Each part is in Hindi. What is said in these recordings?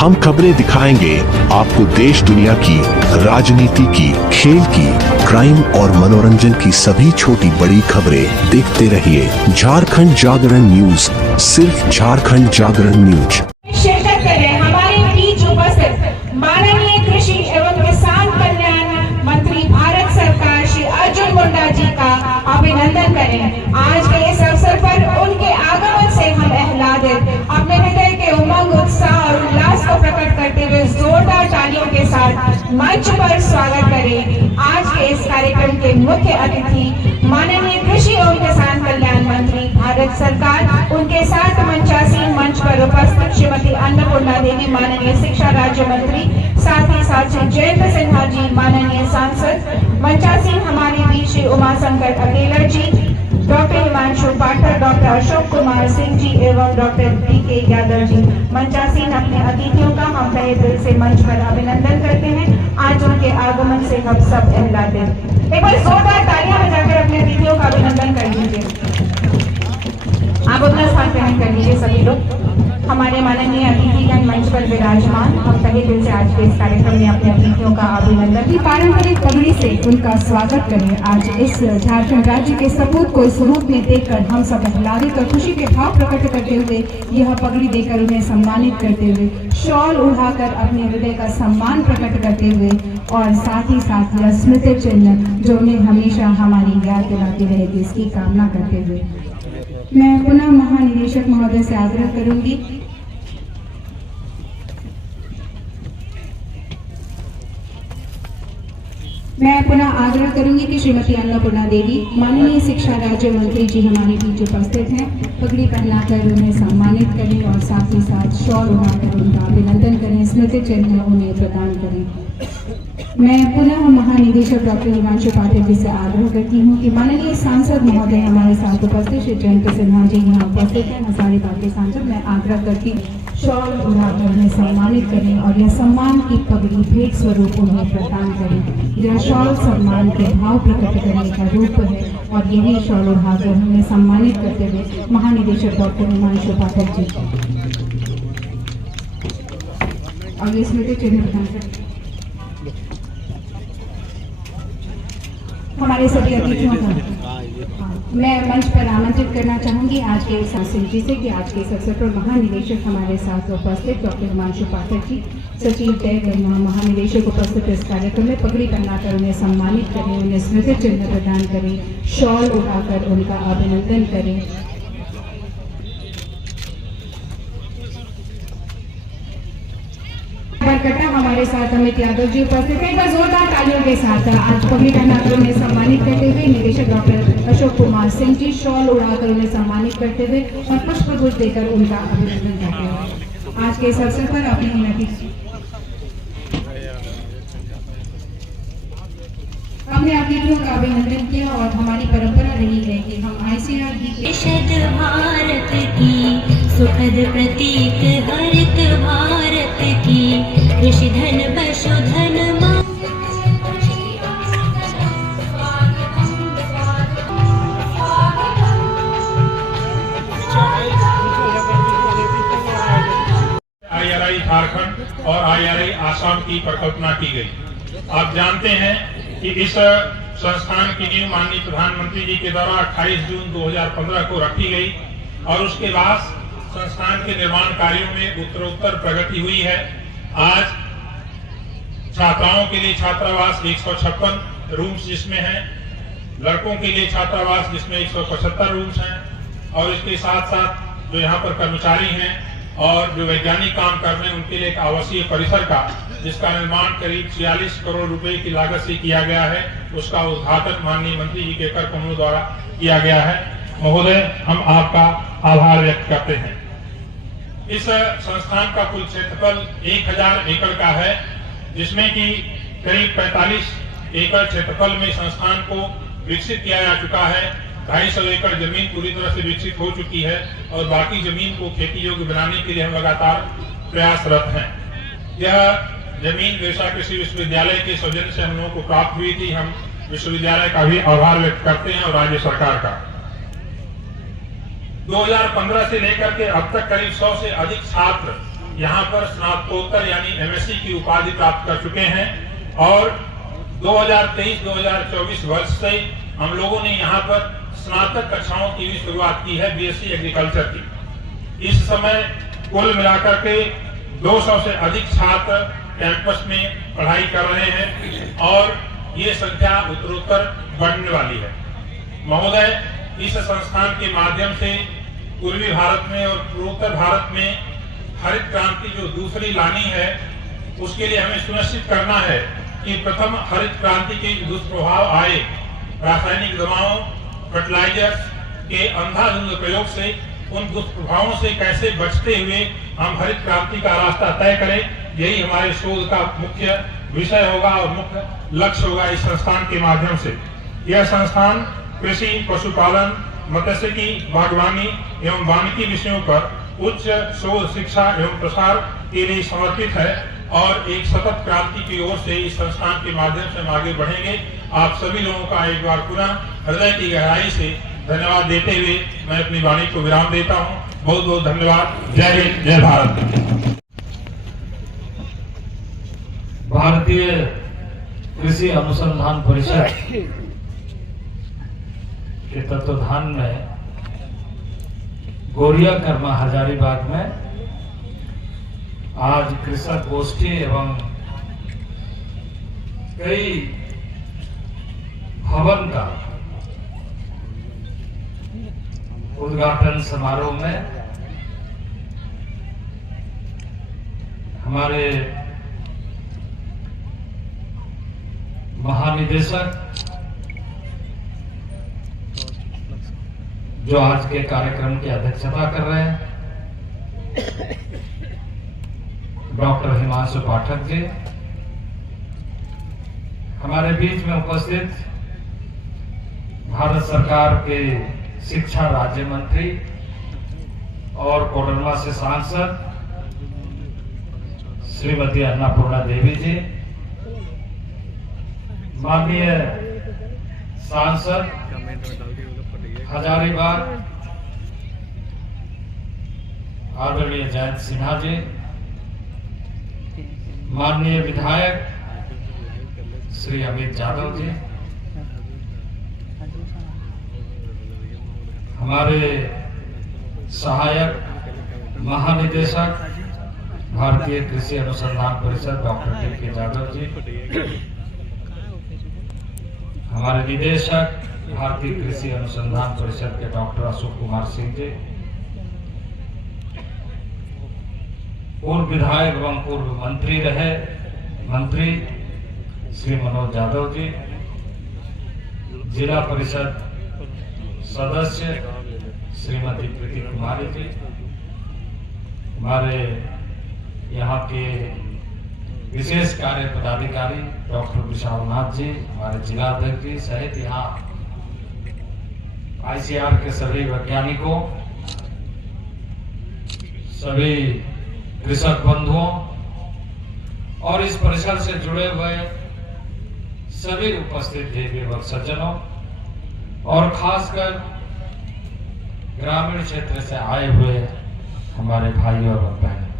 हम खबरें दिखाएंगे आपको देश दुनिया की, राजनीति की, खेल की, क्राइम और मनोरंजन की सभी छोटी बड़ी खबरें। देखते रहिए झारखंड जागरण न्यूज, सिर्फ झारखंड जागरण न्यूज। शिरकत करें हमारे बीच उपस्थित माननीय कृषि एवं किसान कल्याण मंत्री भारत सरकार श्री अर्जुन मुंडा जी का अभिनंदन करें। आज के इस अवसर पर उनके आगमन से हम आह्लादित, अपने हृदय के उमंग, उत्साह और उल्लास को प्रकट करते हुए जोरदार तालियों के साथ मंच पर स्वागत करें। आज के इस कार्यक्रम के मुख्य अतिथि माननीय कृषि एवं किसान कल्याण मंत्री भारत सरकार, उनके साथ मंचासीन मंच पर उपस्थित श्रीमती अन्नपूर्णा देवी माननीय शिक्षा राज्य मंत्री, साथ ही साथ श्री जयंत सिन्हा जी माननीय सांसद, मंचासीन हमारे बीच श्री उमाशंकर अकेला जी, डॉक्टर हिमांशु पाठक, डॉक्टर अशोक कुमार सिंह जी एवं डॉक्टर DK यादव जी। मंचासीन अपने अतिथियों का हम तहे दिल से मंच पर अभिनंदन करते हैं। आज उनके आगमन से हम सब आह्लादित। एक बार जोरदार तालियां बजाकर अपने अतिथियों का अभिनंदन कर लीजिए। आप अपना स्थान ग्रहण कर लीजिए सभी लोग। हमारे माननीय अतिथिगण मंच पर विराजमान, हम तहे दिल से आज के इस कार्यक्रम में अपने अतिथियों का अभिनंदन, पारंपरिक पगड़ी से उनका स्वागत करें। आज इस झारखंड राज्य के सपूत को इस रूप में देखकर हम सब आह्लादित और खुशी के भाव प्रकट करते हुए यह पगड़ी देकर उन्हें सम्मानित करते हुए, शॉल उड़ाकर अपने हृदय का सम्मान प्रकट करते हुए और साथ ही साथ यह स्मृति चिन्ह जो उन्हें हमेशा हमारी याद दिलाती रहेगी, इसकी कामना करते हुए मैं पुनः महानिदेशक महोदय से आग्रह करूंगी कि श्रीमती अन्नपूर्णा देवी माननीय शिक्षा राज्य मंत्री जी हमारे बीच उपस्थित हैं, पगड़ी पहनाकर उन्हें सम्मानित करें और साथ ही साथ शॉल उड़ाकर उनका अभिनंदन करें, स्मृति चिन्ह उन्हें प्रदान करें। मैं पुनः महानिदेशक डॉक्टर हिमांशु पाठक जी से आग्रह करती हूँ कि माननीय सांसद महोदय हमारे साथ उपस्थित श्री जयंत सिन्हा जी यहाँ उपस्थित हैं, हजारीबाग के सांसद, मैं आग्रह करती हूँ शॉल उड़ाकर उन्हें सम्मानित करें और यह सम्मान की पगड़ी भेंट स्वरूप उन्हें प्रदान करें। यह शॉल सम्मान के भाव प्रकट करने का रूप है और यही शॉल उड़ाकर उन्हें सम्मानित करते हुए महानिदेशक डॉक्टर हिमांशु पाठक जी और ये स्मृति चिन्ह प्रदान करें। हमारे सभी अतिथियों का मैं मंच पर आमंत्रित करना चाहूंगी आज के सांसद जी से कि आज के इस अवसर पर महानिदेशक हमारे साथ उपस्थित डॉक्टर हिमांशु पाठक जी, सचिव तय महानिदेशक उपस्थित इस कार्यक्रम में पगड़ी पहनाकर उन्हें सम्मानित करें, उन्हें स्मृति चिन्ह प्रदान करें, शॉल उड़ाकर उनका अभिनंदन करें। हमारे साथ अमित यादव जी उपस्थित हैं। एक बार जोरदार तालियों के साथ आज पगड़ी पहनाकर उन्हें सम्मानित करते हुए निदेशक डॉक्टर अशोक कुमार सिंह जी शॉल उड़ाकर उन्हें सम्मानित करते हुए और पुष्पगुच्छ देकर उनका अभिनंदन करते हुए आज के इस अवसर पर अपने अतिथियों का अभिनंदन किया और हमारी परंपरा रही है कि हम ICR भारत की सुखद प्रतीक हरित भारत की कृषि धन पशुधन IRI झारखंड और IRI आसाम की परिकल्पना की गई। आप जानते हैं कि इस संस्थान की नींव माननीय प्रधानमंत्री जी के द्वारा 28 जून 2015 को रखी गई और उसके बाद संस्थान के निर्माण कार्यों में उत्तरोत्तर प्रगति हुई है। आज छात्राओं के लिए छात्रावास 156 रूम्स जिसमें हैं, लड़कों के लिए छात्रावास जिसमें 175 रूम्स हैं और इसके साथ साथ जो यहाँ पर कर्मचारी हैं और जो वैज्ञानिक काम कर रहे हैं उनके लिए एक आवासीय परिसर का जिसका निर्माण करीब 46 करोड़ रुपए की लागत से किया गया है, उसका उद्घाटन माननीय मंत्री जी के कर कमलों द्वारा किया गया है। महोदय, हम आपका आभार व्यक्त करते हैं। इस संस्थान का कुल क्षेत्रफल 1000 एकड़ का है, जिसमें कि करीब 45 एकड़ क्षेत्रफल में संस्थान को विकसित किया जा चुका है। 250 एकड़ जमीन पूरी तरह से विकसित हो चुकी है और बाकी जमीन को खेती योग्य बनाने के लिए हम लगातार प्रयासरत हैं। यह जमीन वेशा कृषि विश्वविद्यालय के सौजन्य से हम लोगों को प्राप्त हुई थी। हम विश्वविद्यालय का भी आभार व्यक्त करते हैं और राज्य सरकार का। 2015 से लेकर के अब तक करीब 100 से अधिक छात्र यहाँ पर स्नातकोत्तर यानी एमएससी की उपाधि प्राप्त कर चुके हैं और 2023-2024 वर्ष से हम लोगों ने यहाँ पर स्नातक कक्षाओं की भी शुरुआत की है बीएससी एग्रीकल्चर की। इस समय कुल मिलाकर के 200 से अधिक छात्र कैंपस में पढ़ाई कर रहे हैं और ये संख्या उत्तरोत्तर बढ़ने वाली है। महोदय, इस संस्थान के माध्यम से पूर्वी भारत में और पूर्वोत्तर भारत में हरित क्रांति जो दूसरी लानी है उसके लिए हमें सुनिश्चित करना है कि प्रथम हरित क्रांति के दुष्प्रभाव आए रासायनिक दवाओं फर्टिलाइजर्स के अंधाधुंध प्रयोग से उन दुष्प्रभावों से कैसे बचते हुए हम हरित क्रांति का रास्ता तय करें। यही हमारे शोध का मुख्य विषय होगा और मुख्य लक्ष्य होगा इस संस्थान के माध्यम से। यह संस्थान कृषि, पशुपालन, मत्स्यिकी, बागवानी एवं वानिकी विषयों पर उच्च शोध, शिक्षा एवं प्रसार के लिए समर्पित है और एक सतत क्रांति की ओर से इस संस्थान के माध्यम से हम आगे बढ़ेंगे। आप सभी लोगों का एक बार पुनः हृदय की गहराई से धन्यवाद देते हुए मैं अपनी वाणी को विराम देता हूँ। बहुत बहुत धन्यवाद। जय हिंद, जय भारत। भारतीय कृषि अनुसंधान परिषद के तत्वाधान में गोरिया कर्मा हजारीबाग में आज कृषक गोष्ठी एवं कई भवन का उद्घाटन समारोह में हमारे महानिदेशक जो आज के कार्यक्रम की अध्यक्षता कर रहे हैं डॉक्टर हिमांशु पाठक जी, हमारे बीच में उपस्थित भारत सरकार के शिक्षा राज्य मंत्री और कोडरमा से सांसद श्रीमती अन्नपूर्णा देवी जी, माननीय सांसद हजारीबाग आदरणीय जयंत सिन्हा जी, माननीय विधायक श्री अमित यादव जी, हमारे सहायक महानिदेशक भारतीय कृषि अनुसंधान परिषद डॉक्टर डी.के. यादव जी, हमारे निदेशक भारतीय कृषि अनुसंधान परिषद के डॉक्टर अशोक कुमार सिंह जी, पूर्व विधायक एवं पूर्व मंत्री रहे मंत्री श्री मनोज यादव जी, जिला परिषद सदस्य श्रीमती प्रीति कुमारी जी, हमारे यहाँ के विशेष कार्य पदाधिकारी डॉक्टर विशालनाथ जी, हमारे जिला अध्यक्ष जी सहित यहाँ आईसीआर के सभी वैज्ञानिकों, सभी कृषक बंधुओं और इस परिसर से जुड़े हुए सभी उपस्थित देवी व सज्जनों और खासकर ग्रामीण क्षेत्र से आए हुए हमारे भाइयों और बहनों,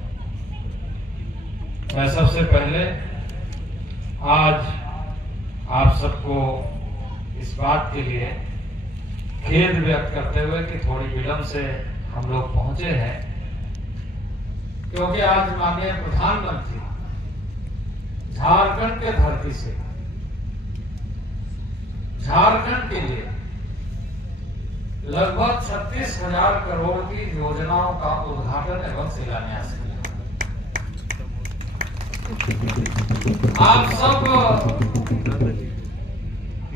मैं सबसे पहले आज आप सबको इस बात के लिए खेद व्यक्त करते हुए कि थोड़ी विलंब से हम लोग पहुंचे हैं, क्योंकि आज माननीय प्रधानमंत्री झारखंड के धरती से झारखंड के लिए लगभग 36,000 करोड़ की योजनाओं का उद्घाटन एवं शिलान्यास किया। आप सब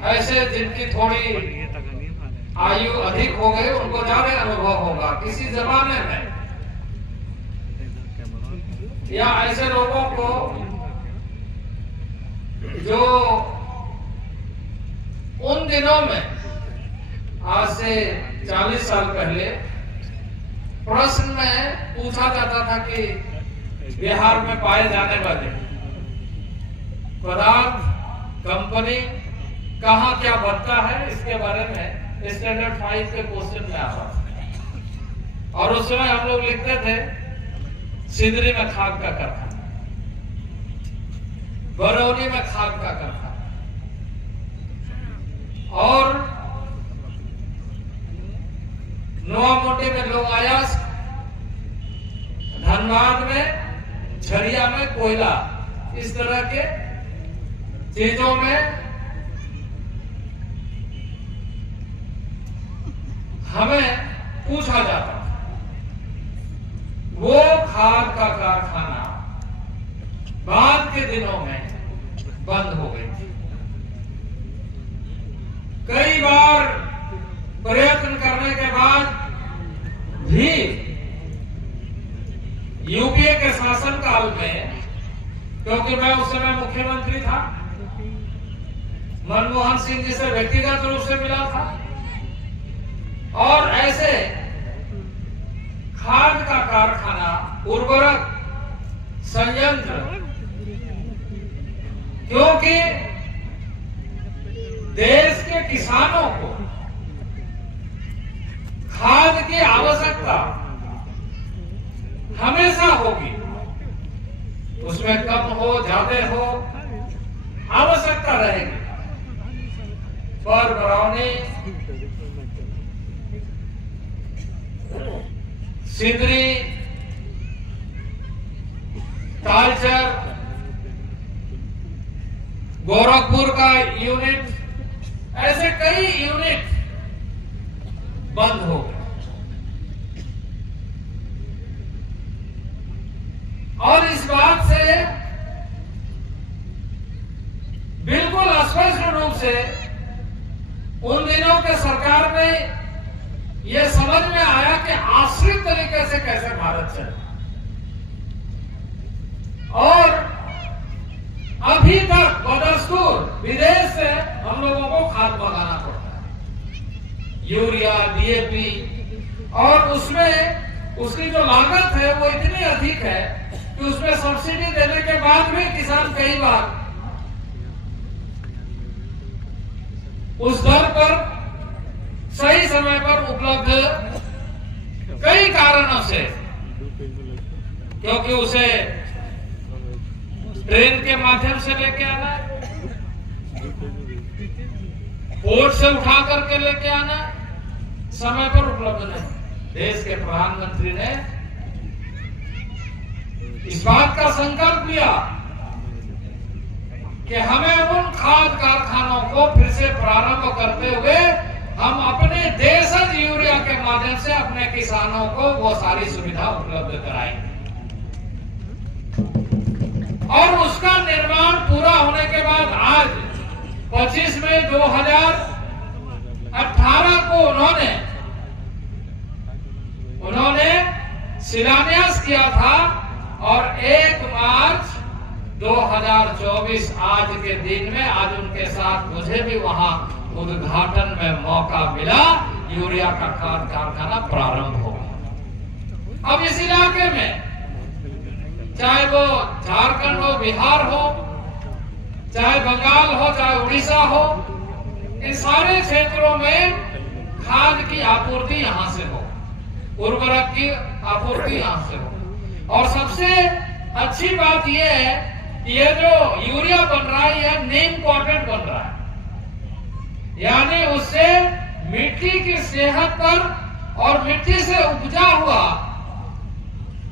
ऐसे जिनकी थोड़ी आयु अधिक हो गई उनको ज्यादा अनुभव होगा। किसी जमाने में या ऐसे लोगों को जो उन दिनों में आज से 40 साल पहले प्रश्न में पूछा जाता था कि बिहार में पाए जाने वाले पदार्थ कंपनी कहाँ क्या बनता है, इसके बारे में स्टैंडर्ड 5 के क्वेश्चन में आता था। और उस समय हम लोग लिखते थे सिंदरी में खाद का कारखाना, बरौनी में खाद का कारखाना, और नोआमोटी में लोग आयास, धनबाद में, झरिया में कोयला, इस तरह के चीजों में हमें पूछा जाता था। वो खाद का कारखाना बाद के दिनों में बंद हो गई थी। कई बार प्रयत्न करने के बाद भी यूपीए के शासनकाल में, क्योंकि मैं उस समय मुख्यमंत्री था, मनमोहन सिंह जी से व्यक्तिगत रूप से मिला था, और ऐसे खाद का कारखाना, उर्वरक संयंत्र, क्योंकि देश के किसानों को खाद की आवश्यकता हमेशा होगी, उसमें कम हो ज्यादा हो आवश्यकता रहेगी। पर बरौनी, सिंदरी, तालचर, गोरखपुर का यूनिट, ऐसे कई यूनिट बंद हो गए। और इस बात से बिल्कुल स्पष्ट रूप से उन दिनों के सरकार में यह समझ में आया कि आश्रित तरीके से कैसे भारत चले, और अभी तक बदस्तूर विदेश से हम लोगों को खाद मंगाना पड़ता है, यूरिया, डीएपी, और उसमें उसकी जो लागत है वो इतनी अधिक है कि उसमें सब्सिडी देने के बाद भी किसान कई बार उस दर पर सही समय पर उपलब्ध, कई कारणों से, क्योंकि उसे ट्रेन के माध्यम से लेके आना है, पोर्ट से उठा करके लेके आना, समय पर उपलब्ध नहीं। देश के प्रधानमंत्री ने इस बात का संकल्प लिया कि हमें उन खाद कारखानों को फिर से प्रारंभ करते हुए हम अपने देशज यूरिया के माध्यम से अपने किसानों को वो सारी सुविधा उपलब्ध कराएंगे। और उसका निर्माण पूरा होने के बाद आज 25 मई 2018 को उन्होंने शिलान्यास किया था, और 1 मार्च 2024 आज के दिन में, आज उनके साथ मुझे भी वहां उद्घाटन में मौका मिला, यूरिया का खाद कारखाना प्रारंभ होगा। अब इस इलाके में चाहे वो झारखंड हो, बिहार हो, चाहे बंगाल हो, चाहे उड़ीसा हो, इन सारे क्षेत्रों में खाद की आपूर्ति यहां से हो, उर्वरक की आपूर्ति यहां से हो। और सबसे अच्छी बात यह है कि ये जो यूरिया बन रहा है, यह नीम कॉटेड बन रहा है, यानी उससे मिट्टी की सेहत पर और मिट्टी से उपजा हुआ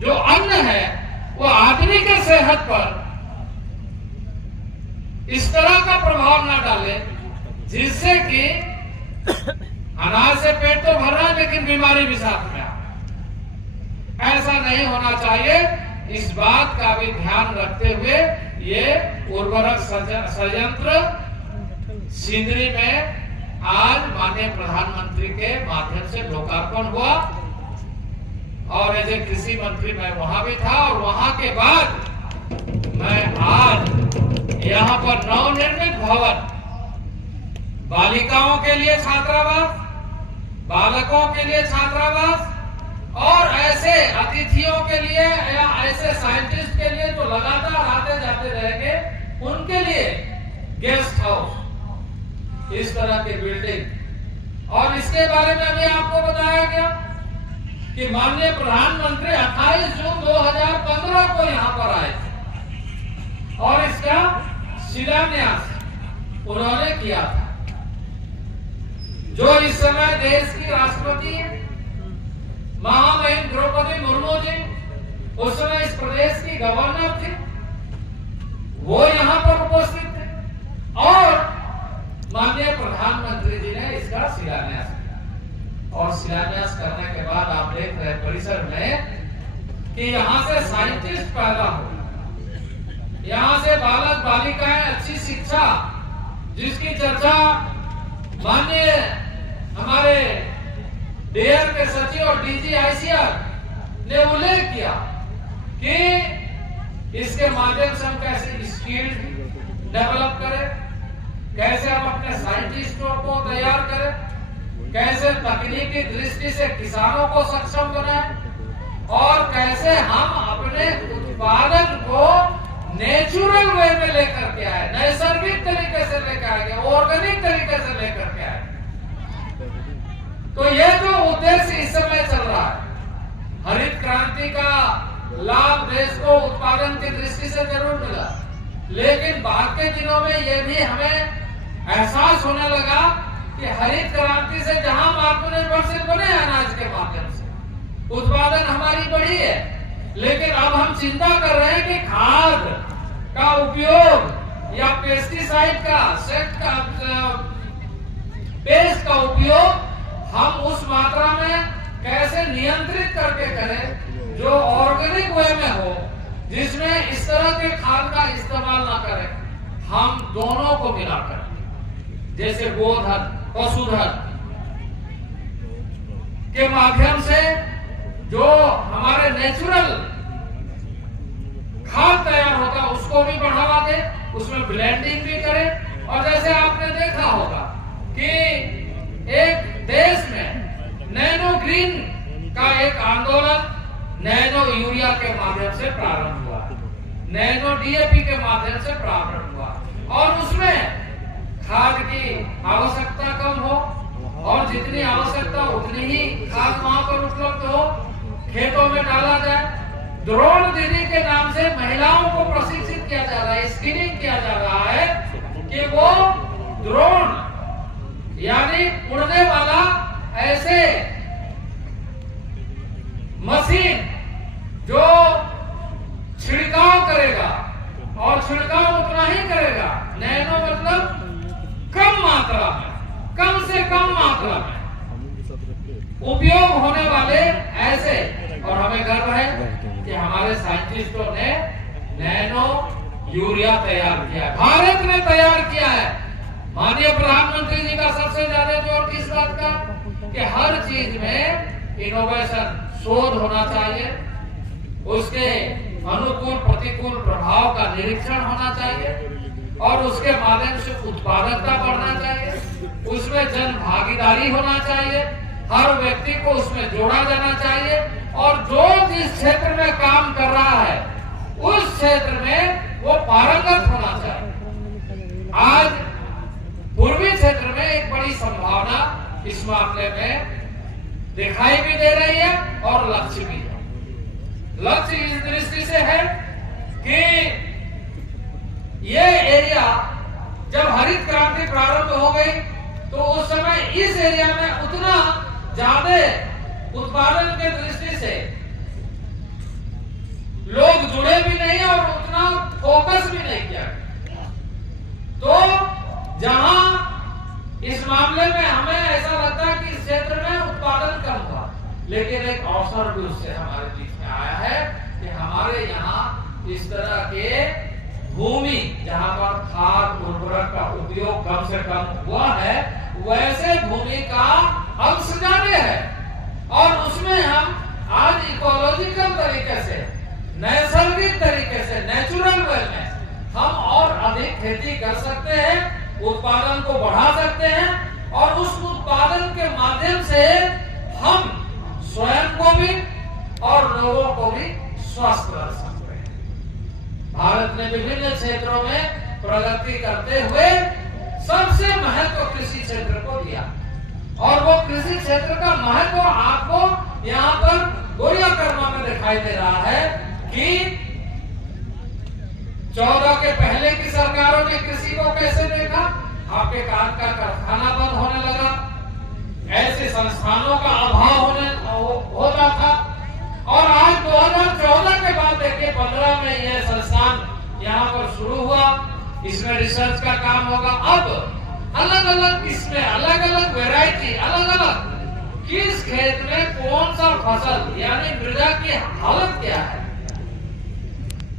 जो अन्न है वो आदमी के सेहत पर इस तरह का प्रभाव ना डाले जिससे कि अनाज से पेट तो भर रहा है लेकिन बीमारी भी साथ में आ। ऐसा नहीं होना चाहिए। इस बात का भी ध्यान रखते हुए ये उर्वरक संयंत्र सिंदरी में आज माननीय प्रधानमंत्री के माध्यम से लोकार्पण हुआ, और एज ए कृषि मंत्री मैं वहां भी था। और वहां के बाद मैं आज यहाँ पर नवनिर्मित भवन, बालिकाओं के लिए छात्रावास, बालकों के लिए छात्रावास, और ऐसे अतिथियों के लिए या ऐसे साइंटिस्ट के लिए जो लगातार आते जाते रहेंगे उनके लिए गेस्ट हाउस, इस तरह की बिल्डिंग। और इसके बारे में अभी आपको बताया गया कि माननीय प्रधानमंत्री 28 जून 2015 शिलान्यास उन्होंने किया था। जो इस समय देश की राष्ट्रपति महामहिम द्रौपदी मुर्मू जी, उस समय इस प्रदेश की गवर्नर थी, वो यहाँ पर उपस्थित थे और माननीय प्रधानमंत्री जी ने इसका शिलान्यास किया। और शिलान्यास करने के बाद आप देख रहे परिसर में कि यहाँ से साइंटिस्ट पैदा हो, यहाँ से बालक बालिकाएं अच्छी शिक्षा, जिसकी चर्चा माननीय हमारे डीआर के सचिव और डीजी आईसीआर ने उल्लेख किया कि इसके माध्यम से हम कैसे स्किल डेवलप करें, कैसे हम अपने साइंटिस्टों को तैयार करें, कैसे तकनीकी दृष्टि से किसानों को सक्षम बनाएं और कैसे हम अपने उत्पादन को नेचुरल वे में लेकर के आए, नैसर्गिक तरीके से लेकर आए, ऑर्गेनिक तरीके से लेकर के आए। तो ये जो उद्देश्य इस समय चल रहा है, हरित क्रांति का लाभ देश को उत्पादन की दृष्टि से जरूर मिला, लेकिन बाद के दिनों में ये भी हमें एहसास होने लगा कि हरित क्रांति से जहां हम आत्मनिर्भरशील बने अनाज के माध्यम से, उत्पादन हमारी बढ़ी है, लेकिन अब हम चिंता कर रहे हैं कि खाद का उपयोग या पेस्टिसाइड का पेस्ट का उपयोग हम उस मात्रा में कैसे नियंत्रित करके करें जो ऑर्गेनिक वे में हो, जिसमें इस तरह के खाद का इस्तेमाल ना करें। हम दोनों को मिलाकर, जैसे गोधन, पशुधन के माध्यम से जो हमारे नेचुरल खाद तैयार होता है उसको भी बढ़ावा दे, उसमें ब्लेंडिंग भी करें। और जैसे आपने देखा होगा कि एक देश में नैनो ग्रीन का एक आंदोलन नैनो यूरिया के माध्यम से प्रारंभ हुआ, नैनो डीएपी के माध्यम से प्रारंभ हुआ और उसमें खाद की आवश्यकता कम हो और जितनी आवश्यकता उतनी ही खाद वहां पर उपलब्ध हो, खेतों में डाला जाए। द्रोण दीदी के नाम से महिलाओं को प्रशिक्षित किया जा रहा है, स्किलिंग किया जा रहा है कि वो द्रोण यानी उड़ने वाला ऐसे मशीन जो छिड़काव करेगा और छिड़काव उतना ही करेगा, नैनो मतलब कम मात्रा में, कम से कम मात्रा में उपयोग होने वाले ऐसे। और हमें गर्व है कि हमारे साइंटिस्टों ने नैनो यूरिया तैयार किया है, भारत ने तैयार किया है। माननीय प्रधानमंत्री जी का सबसे ज्यादा जोर किस बात का कि हर चीज में इनोवेशन, शोध होना चाहिए, उसके अनुकूल प्रतिकूल प्रभाव का निरीक्षण होना चाहिए और उसके माध्यम से उत्पादकता बढ़ना चाहिए, उसमें जन भागीदारी होना चाहिए, हर व्यक्ति को उसमें जोड़ा जाना चाहिए और जो जिस क्षेत्र में काम कर रहा है उस क्षेत्र में वो पारंगत होना चाहिए। आज पूर्वी क्षेत्र में एक बड़ी संभावना इस मामले में दिखाई भी दे रही है और लक्ष्य भी है। लक्ष्य इस दृष्टि से है कि ये एरिया जब हरित क्रांति प्रारंभ हो गई तो उस समय इस एरिया में उतना ज्यादा उत्पादन के दृष्टि से लोग जुड़े भी नहीं और उतना फोकस भी नहीं किया। तो जहां इस मामले में हमें ऐसा लगता है कि इस क्षेत्र में उत्पादन कम हुआ, लेकिन एक अवसर भी उससे हमारे बीच में आया है कि हमारे यहाँ इस तरह के भूमि जहां पर खाद उर्वरक का उपयोग कम से कम हुआ है, वैसे भूमि का अंश ज्यादा है और उसमें हम आज इकोलॉजिकल तरीके से, नैसर्गिक तरीके से, नेचुरल वे में हम और अधिक खेती कर सकते हैं, उत्पादन को बढ़ा सकते हैं और उस उत्पादन के माध्यम से हम स्वयं को भी और लोगों को भी स्वस्थ रख सकते हैं। भारत ने विभिन्न क्षेत्रों में प्रगति करते हुए सबसे महत्व कृषि क्षेत्र को दिया और वो कृषि क्षेत्र का महत्व आपको यहाँ पर गोरिया कर्मा में दिखाई दे रहा है कि 14 के पहले की सरकारों ने कृषि को कैसे देखा? आपके काम का कारखाना बंद होने लगा, ऐसे संस्थानों का अभाव होता था। और आज 2014 के बाद देखिए 15 में यह संस्थान यहाँ पर शुरू हुआ, इसमें रिसर्च का काम होगा। अब अलग अलग किस्में, अलग अलग वैरायटी, अलग अलग किस खेत में कौन सा फसल, यानी मृदा की हालत क्या है,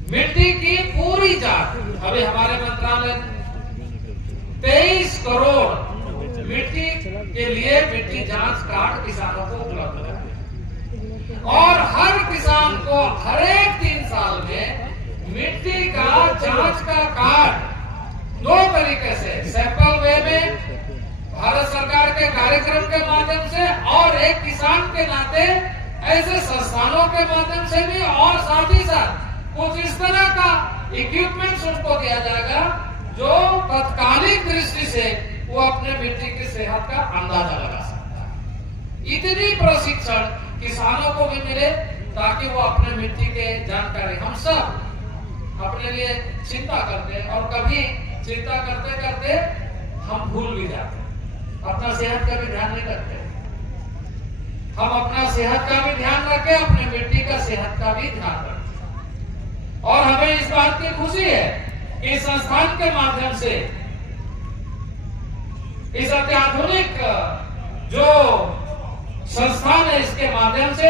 मिट्टी की पूरी जांच। अभी हमारे मंत्रालय 23 करोड़ मिट्टी के लिए मिट्टी जांच कार्ड किसानों को उपलब्ध है और हर किसान को हर एक 3 साल में मिट्टी का जांच का कार्ड 2 तरीके से, सैंपल वे में भारत सरकार के कार्यक्रम के माध्यम से और एक किसान के नाते ऐसे संस्थानों के माध्यम से भी, और साथ ही साथ कुछ इस तरह का इक्विपमेंट्स उनको दिया जाएगा जो तत्कालिक दृष्टि से वो अपने मिट्टी की सेहत का अंदाजा लगा सकता है। इतनी प्रशिक्षण किसानों को भी मिले ताकि वो अपने मिट्टी के जानकारी, हम सब अपने लिए चिंता करते हैं और कभी चिंता करते करते हम भूल भी जाते हैं, अपना सेहत का भी ध्यान नहीं रखते। हम अपना सेहत का भी ध्यान रखें, अपने मिट्टी का सेहत का भी ध्यान रखें। और हमें इस बात की खुशी है कि इस संस्थान के माध्यम से, इस अत्याधुनिक जो संस्थान है, इसके माध्यम से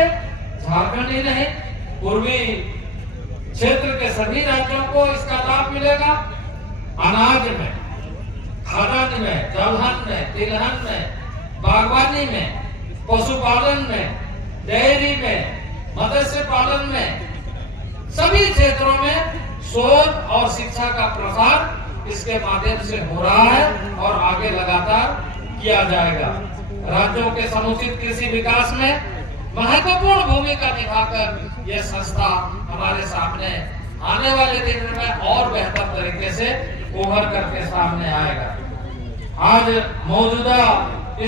झारखंड ही नहीं पूर्वी क्षेत्र के सभी राज्यों को इसका लाभ मिलेगा। अनाज में, खाद्यान्न में, दलहन में, तिलहन में, बागवानी में, पशुपालन में, डेयरी में, मत्स्य पालन में, सभी क्षेत्रों में शोध और शिक्षा का प्रसार इसके माध्यम से हो रहा है और आगे लगातार किया जाएगा। राज्यों के समुचित कृषि विकास में महत्वपूर्ण भूमिका निभाकर यह संस्था हमारे सामने आने वाले दिन में और बेहतर तरीके से उभर करके सामने आएगा। आज मौजूदा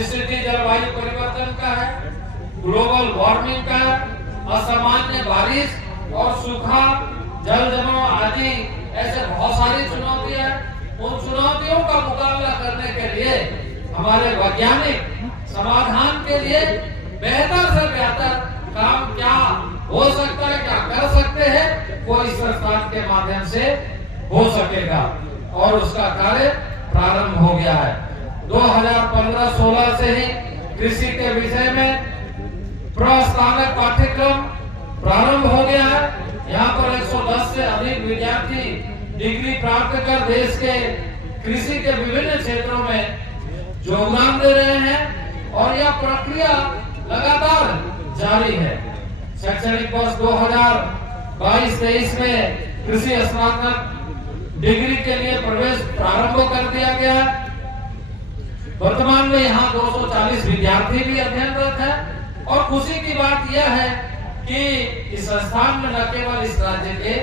स्थिति जलवायु परिवर्तन का है, ग्लोबल वार्मिंग का है, असामान्य बारिश और सूखा, जल जमाव आदि ऐसे बहुत सारी चुनौतियां हैं। उन चुनौतियों का मुकाबला करने के लिए हमारे वैज्ञानिक समाधान के लिए बेहतर से बेहतर काम क्या हो सकता है, क्या कर सकते हैं, वो इस संस्थान के माध्यम से हो सकेगा और उसका कार्य प्रारंभ हो गया है। 2015-16 से ही कृषि के विषय में प्रस्तावक पाठ्यक्रम प्रारंभ हो गया है। यहाँ पर 110 से अधिक विद्यार्थी डिग्री प्राप्त कर देश के कृषि के विभिन्न क्षेत्रों में योगदान दे रहे हैं और यह प्रक्रिया लगातार जारी है। शैक्षणिक वर्ष 2022-23 में कृषि स्नातक डिग्री के लिए प्रवेश प्रारंभ कर दिया गया है। वर्तमान में यहाँ 240 विद्यार्थी भी अध्ययनरत है और खुशी की बात यह है कि इस संस्थान में न केवल इस राज्य के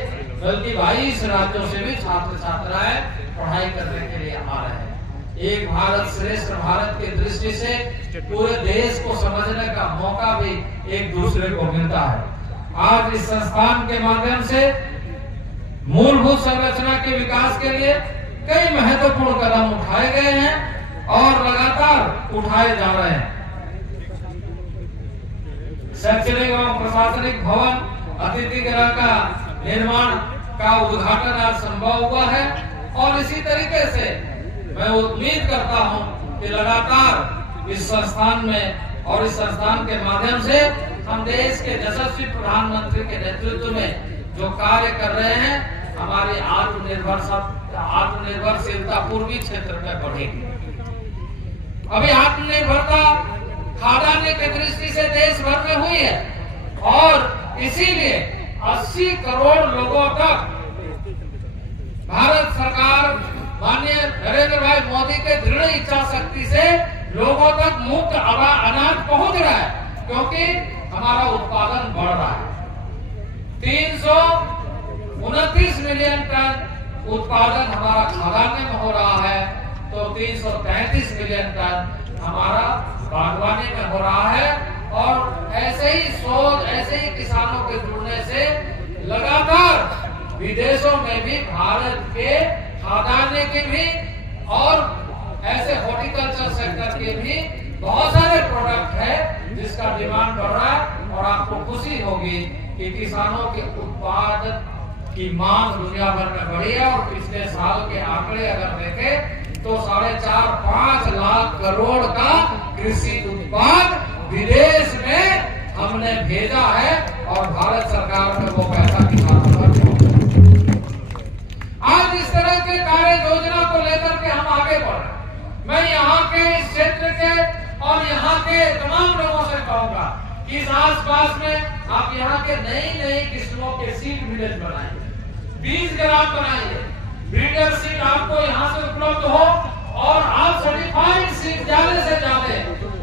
बल्कि 22 राज्यों से भी छात्र छात्राएं पढ़ाई करने के लिए आ रहे हैं। एक भारत श्रेष्ठ भारत की दृष्टि से पूरे देश को समझने का मौका भी एक दूसरे को मिलता है। आज इस संस्थान के माध्यम से मूलभूत संरचना के विकास के लिए कई महत्वपूर्ण कदम उठाए गए हैं और लगातार उठाए जा रहे हैं। शैक्षणिक एवं प्रशासनिक भवन अतिथि गृह का निर्माण का उद्घाटन आज संभव हुआ है और इसी तरीके से मैं उम्मीद करता हूं कि लगातार इस संस्थान में और इस संस्थान के माध्यम से हम देश के यशस्वी प्रधानमंत्री के नेतृत्व में जो कार्य कर रहे हैं, हमारी आत्मनिर्भरशीलता पूर्वी क्षेत्र में बढ़ेगी। अभी आत्मनिर्भरता खाद्यान्न की दृष्टि से देश भर में हुई है और इसीलिए 80 करोड़ लोगों तक भारत सरकार माननीय नरेंद्र भाई मोदी के दृढ़ इच्छा शक्ति से लोगों तक मुफ्त अनाज पहुंच रहा है, क्योंकि हमारा उत्पादन बढ़ रहा है। 329 मिलियन टन उत्पादन हमारा खाद्यान्न में हो रहा है, तो 333 मिलियन टन हमारा बागवानी में हो रहा है और ऐसे ही शोध, ऐसे ही किसानों के जुड़ने से लगातार विदेशों में भी भारत के खाद्यान्न के भी और ऐसे हॉर्टिकल्चर सेक्टर के भी बहुत सारे प्रोडक्ट है जिसका डिमांड बढ़ रहा है। और आपको खुशी होगी कि किसानों के उत्पाद की मांग दुनिया भर में बढ़ी है। और पिछले साल के आंकड़े अगर देखें तो 4.5-5 लाख करोड़ का कृषि उत्पाद विदेश में हमने भेजा है और भारत सरकार ने वो पैसा किसानों पर आज इस तरह के कार्य योजना को लेकर के हम आगे बढ़ रहे हैं। मैं यहाँ के इस क्षेत्र के और यहाँ के तमाम लोगों से कहूंगा कि इस आसपास में आप यहाँ के नई किस्मों के सीड विलेज बनाइए, बीज ग्राम बनाइए, ब्रीडर सीड आपको यहाँ से उपलब्ध हो और आप सर्टिफाइड सीड ज्यादा से ज्यादा,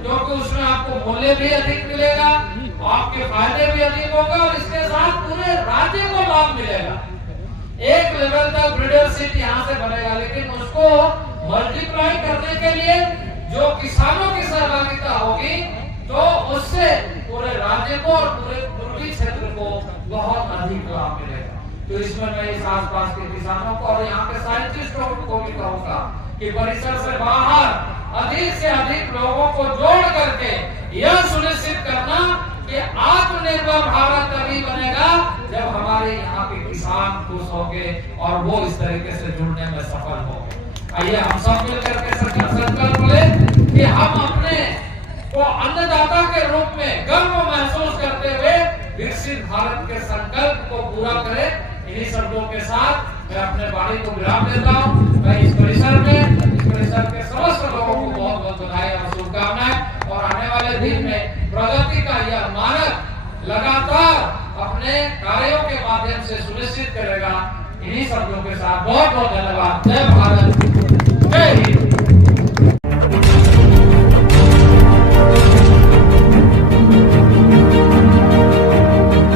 क्योंकि उसमें आपको मूल्य भी अधिक मिलेगा, आपके फायदे भी अधिक होगा और इसके साथ पूरे राज्य को लाभ मिलेगा। एक लेवल तक ब्रीडर सीड यहाँ से बनेगा, लेकिन उसको मल्टीप्लाई करने के लिए जो किसानों की सहभागिता होगी तो उससे पूरे राज्य को और पूरे पूर्वी क्षेत्र को बहुत अधिक लाभ मिलेगा। तो इसमें मैं इस आसपास के किसानों को और यहाँ के साइंटिस्टों को भी कहूंगा कि परिसर से बाहर अधिक से अधिक लोगों को जोड़ करके यह सुनिश्चित करना कि आत्मनिर्भर भारत तभी बनेगा जब हमारे यहाँ के किसान खुश होंगे और वो इस तरीके से जुड़ने में सफल होंगे। आइए हम सब मिलकर के संकल्प लें कि हम अपने को अन्नदाता के रूप में गर्व महसूस करते हुए विकसित भारत के संकल्प को पूरा करें। इन्हीं शब्दों के साथ मैं अपने वाणी को विराम देता हूँ। मैं इस परिसर के समस्त लोगों को बहुत बहुत बधाई और शुभकामनाएं और आने वाले दिन में प्रगति का यह मानक लगातार अपने कार्यों के माध्यम से सुनिश्चित करेगा। इन्हीं शब्दों के साथ बहुत बहुत धन्यवाद। जय भारत।